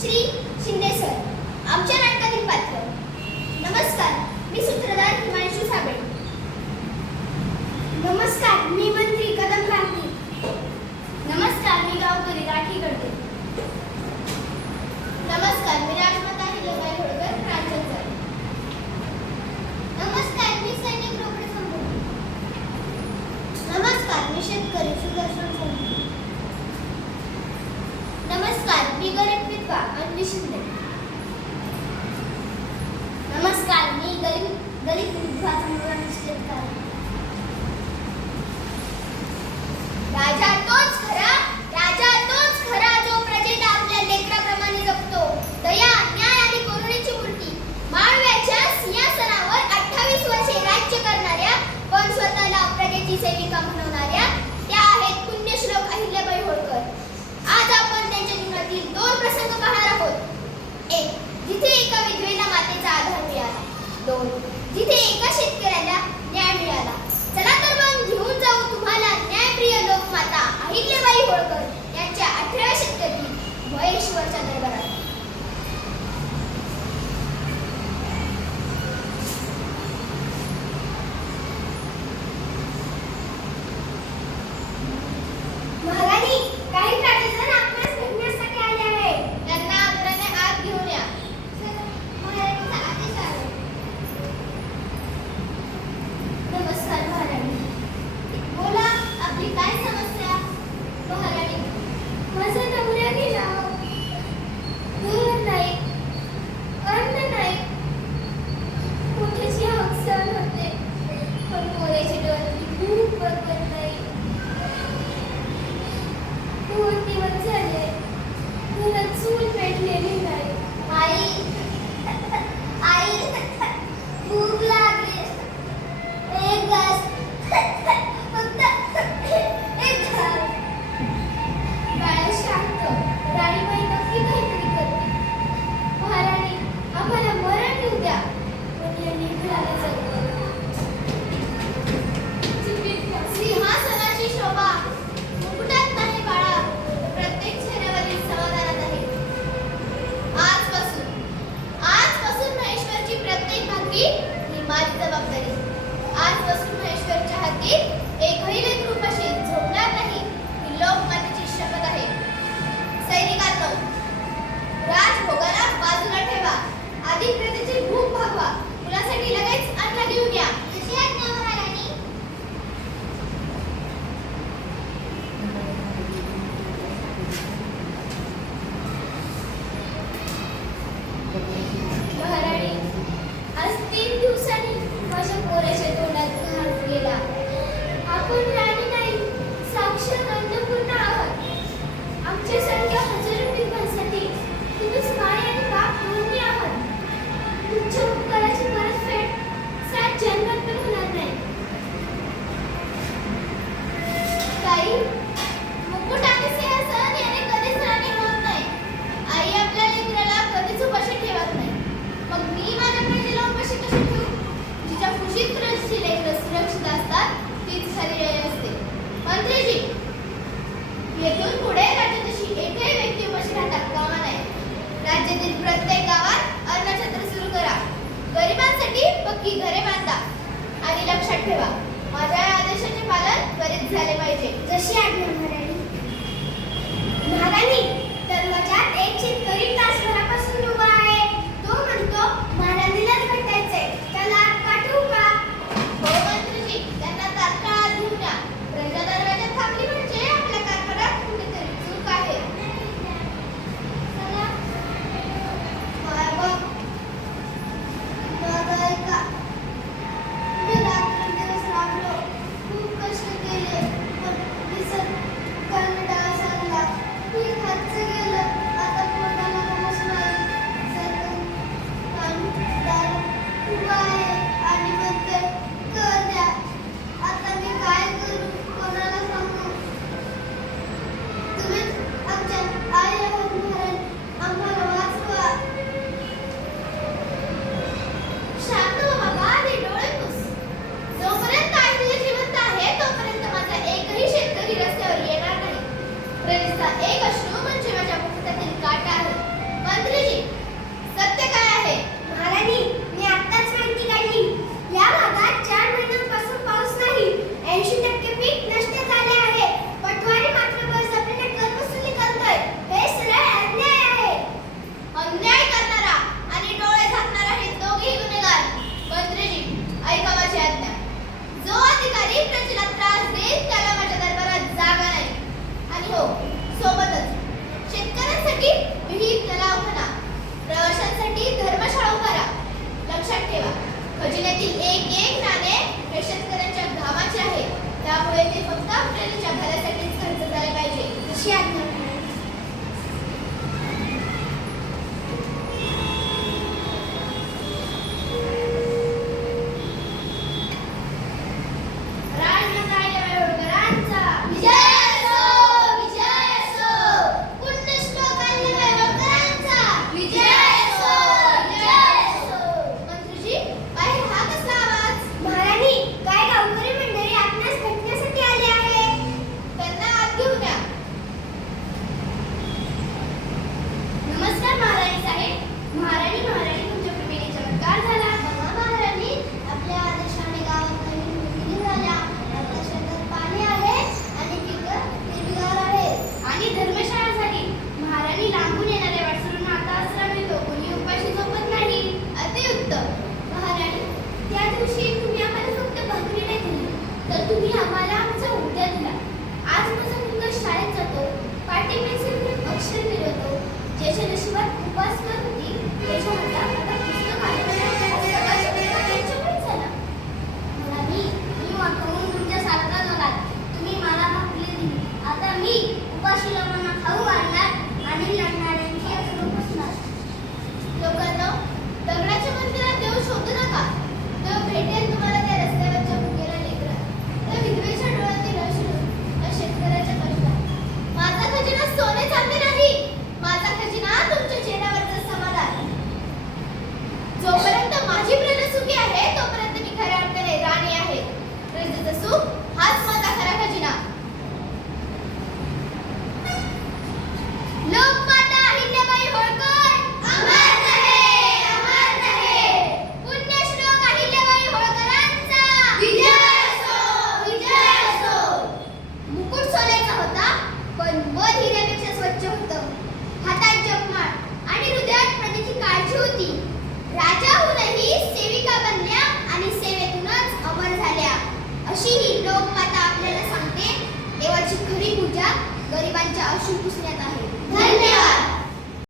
Shri Shinde sir, आमच्या नाटकातील पात्र. नमस्कार, मी सूत्रधार हिमांशू साबळे. नमस्कार, मी मंत्री कदम क्रांती. नमस्कार, मी गावकरी राठी करते. नमस्कार, मी राजमाता हिलबाई होळकर प्रांजलकर. नमस्कार, मी सैनिक रोकडे संभू. नमस्कार, मी शेतकरी सुदर्शन संभू. नमस्कार, मी गरीब विधवा अन्वी शिंदे. नमस्कार, मी गरीब विधवा संभू शेतकरी. राजा तोच खरा जो प्रजेला आपल्या लेकराप्रमाणे जपतो. दया, न्याय आणि करुणेची मूर्ती, माळव्याच्या सिंहासनावर 28 वर्षे राज्य करणाऱ्या पण स्वतःला प्रजेची सेविका म्हणवणाऱ्या त्या आहेत पुण्यश्लोक अहिल्याबाई होळकर. आज आपण त्यांच्या जीवनातील 2 प्रसंग पाहणार आहोत. 1, जिथे एका विधवेला मातेचा आधार मिळाला. 2, जिथे एका शेतकऱ्याला न्याय मिळाला. चला तर मग घेऊन जाऊ तुम्हाला न्यायप्रिय लोकमाता अहिल्याबाई होळकर यांच्या 18व्या शतकातील महेश्वरच्या दरबारात. महाराणी, काही प्रजाजन आपल्यास भेटण्यासाठी आले आहे. त्यांना आदराने आत घेऊन या. महाराणीचा आदेश आहे. नमस्कार महाराणी. बोला, आपली काय समस्या? महाराणी, माझा नवरा गेला. घर नाही, अन्न नाही. पोटाची हाक सहन होते, पण पोराची डोळ्यातली भूक बघत नाही. 2 दिवस झाले, घरात चूल पेटलेली नाही. आई भूक लागली. एक घास, फक्त एक घास. बाळा शांत. राणीबाई नक्की काहीतरी करते. महाराणी, आम्हाला मरण येऊ द्या, पण या लेकराला जगवा. सिंहासनाची शोभा मुकुटात नाही बाळा, प्रत्येक चेहऱ्यावरील समाधानात आहे. आजपासून महेश्वरची प्रत्येक भाकरी ही माझी जबाबदारी. आजपासून महेश्वरच्या हाती एकही लेकरू उपाशी झोपणार नाही ही लोकमातेची शपथ आहे. सैनिकांनो, राजभोगाला बाजूला ठेवा. आधी प्रजेची भूक भागवा. मुलासाठी लगेच अन्न घेऊन या. जशी आज्ञा महाराणी. महाराणी, आज 3 दिवसांनी माझ्या पोराच्या तोंडात घास गेला. आपण राणी नाही, साक्षात अन्नपूर्णा आहात. आमच्यासारख्या हजारो विधवांसाठी तुम्हीच माय आणि बाप दोन्ही आहात. तुमच्या उपकाराची परतफेड 7 जन्मात पण होणार नाही. ताई, मुकुट आणि सिंहासन याने कधीच राणी होत नाही. आई आपल्या लेकराला कधीच उपाशी ठेवत नाही. मग मी माझ्या प्रजेला उपाशी कशी ठेवू? जिच्या खुशीत प्रजेची लेकरं सुरक्षित असतात तीच खरी आई असते. मंत्रीजी, येथून पुढे राज्यात अशी एकही व्यक्ती उपाशी राहता कामा नये. राज्यातील प्रत्येक गावात अन्नछत्र सुरू करा. गरिबांसाठी पक्की घरे बांधा. आणि लक्षात ठेवा, माझ्या या आदेशाचे पालन त्वरित झाले पाहिजे. जशी आज्ञा महाराणी. महाराणी, दरवाजात एक शेतकरी तासभरापासून उभा आहे. तो म्हणतो महाराणीलाच भेटायचंय. त्याला आत पाठवू का? हो मंत्रीजी, त्यांना तात्काळ आत घेऊन या. प्रजा दरवाजात थांबली म्हणजे आपल्या कारभारात कुठेतरी चूक आहे. चला. मग ऐका. मी रात्रंदिवस राबलो, खूप कष्ट केले, पण दिसत कंटाळा आला. पीक हातचं गेलं, आता पोटाला घास नाही. दार उभा आहे आणि म्हणते कर द्या. आता मी काय करू, कोणाला सांगू? तुम्हीच आमच्या आई आहात महाराज, आम्हाला वाचवा. शांत हो बाबा, आधी डोळे पुस. जोपर्यंत आई जिवंत आहे तोपर्यंत माझा एकही शेतकरी रस्त्यावर येणार नाही. प्रजेचा एक अश्रू म्हणजे माझ्या मुकुटातील काटा आहे. यातील एक एक नाणे हे शेतकऱ्यांच्या घामाचे आहे. त्यामुळे ते फक्त आपल्याच्या भल्यासाठीच खर्च झाले पाहिजे. अशी आज्ञा महाराज. राजमाता होळकरांचा विजय असो, विजय असो. पुण्यश्लोक अहिल्याबाई होळकरांचा विजय असो, विजय असो. मंत्रीजी, बाहेर हा कसला आवाज? महाराणी, काय गावकरी मंडळी आपणास भेटण्यासाठी आले आहे. त्यांना आत घेऊन या. नमस्कार महाराणी साहेब. महाराणी महाराणी तुमच्या कृपेने चमत्कार झाला. बघा महाराणी, आपल्या आदेशाने गावात नवीन विहिरी झाल्या. आपल्या शेतात पाणी आहे आणि पिकं हिरवीगार आहेत. आणि धर्मशाळा झाली. महाराणी, लांबून येणाऱ्या वाटसरूंना आता आसरा मिळतो. कोणी उपाशी झोपत नाही. अतिउत्तम. महाराणी, त्या दिवशी तुम्ही आम्हाला फक्त भाकरी नाही दिली, तर तुम्ही आम्हाला आमचा उद्या दिला. आज माझा मुलगा शाळेत जातो, पाटी पेन्सिल घेऊन अक्षर मिळवतो. ज्याच्या नशिबात उपासना होती, त्याच्या हातात आता पुस्तक आलं. पुस्तकाच्या पुस्तक त्यांच्यामुळेच झाला. महाराणी, मी मोठा होऊन तुमच्यासारखा झालात. तुम्ही मला भाकरी दिली. आता मी उपाशी लोकांना खाऊ घालणार आणि लढणाऱ्यांची अक्कल बसणार. लोकांना दगडाच्या मंदिरात देव शोधू नका. देव भेटेल तुम्हाला त्या रस्त्यावरच्या भुकेल्या लेकरात, त्या विधवेच्या डोळ्यातील अश्रू, त्या शेतकऱ्याच्या कष्टात. माझा खजिना सोने चांदी नाही. माझा खजिना तुमच्या चेहऱ्यावरचं समाधान. जोपर्यंत माझी प्रजा सुखी आहे, तोपर्यंत मी खऱ्या अर्थाने राणी आहे. प्रजेचं सुख हाच माझा खरा खजिना. लोकमाता अहिल्याबाई होळकर अमर रहे, अमर रहे. पुण्यश्लोक अहिल्याबाई होळकरांचा विजय असो, विजय असो. मुकुट सोन्याचा होता, पण मन हिऱ्यापेक्षा स्वच्छ होतं. हातात जपमाळ आणि हृदयात प्रजेची काळजी होती. राजाहूनही सेविका बनल्या आणि सेवेतूनच अमर झाल्या. अशी ही लोकमाता आपल्याला सांगते. देवाची खरी पूजा गरिबांच्या अश्रू पुसण्यात आहे. धन्यवाद.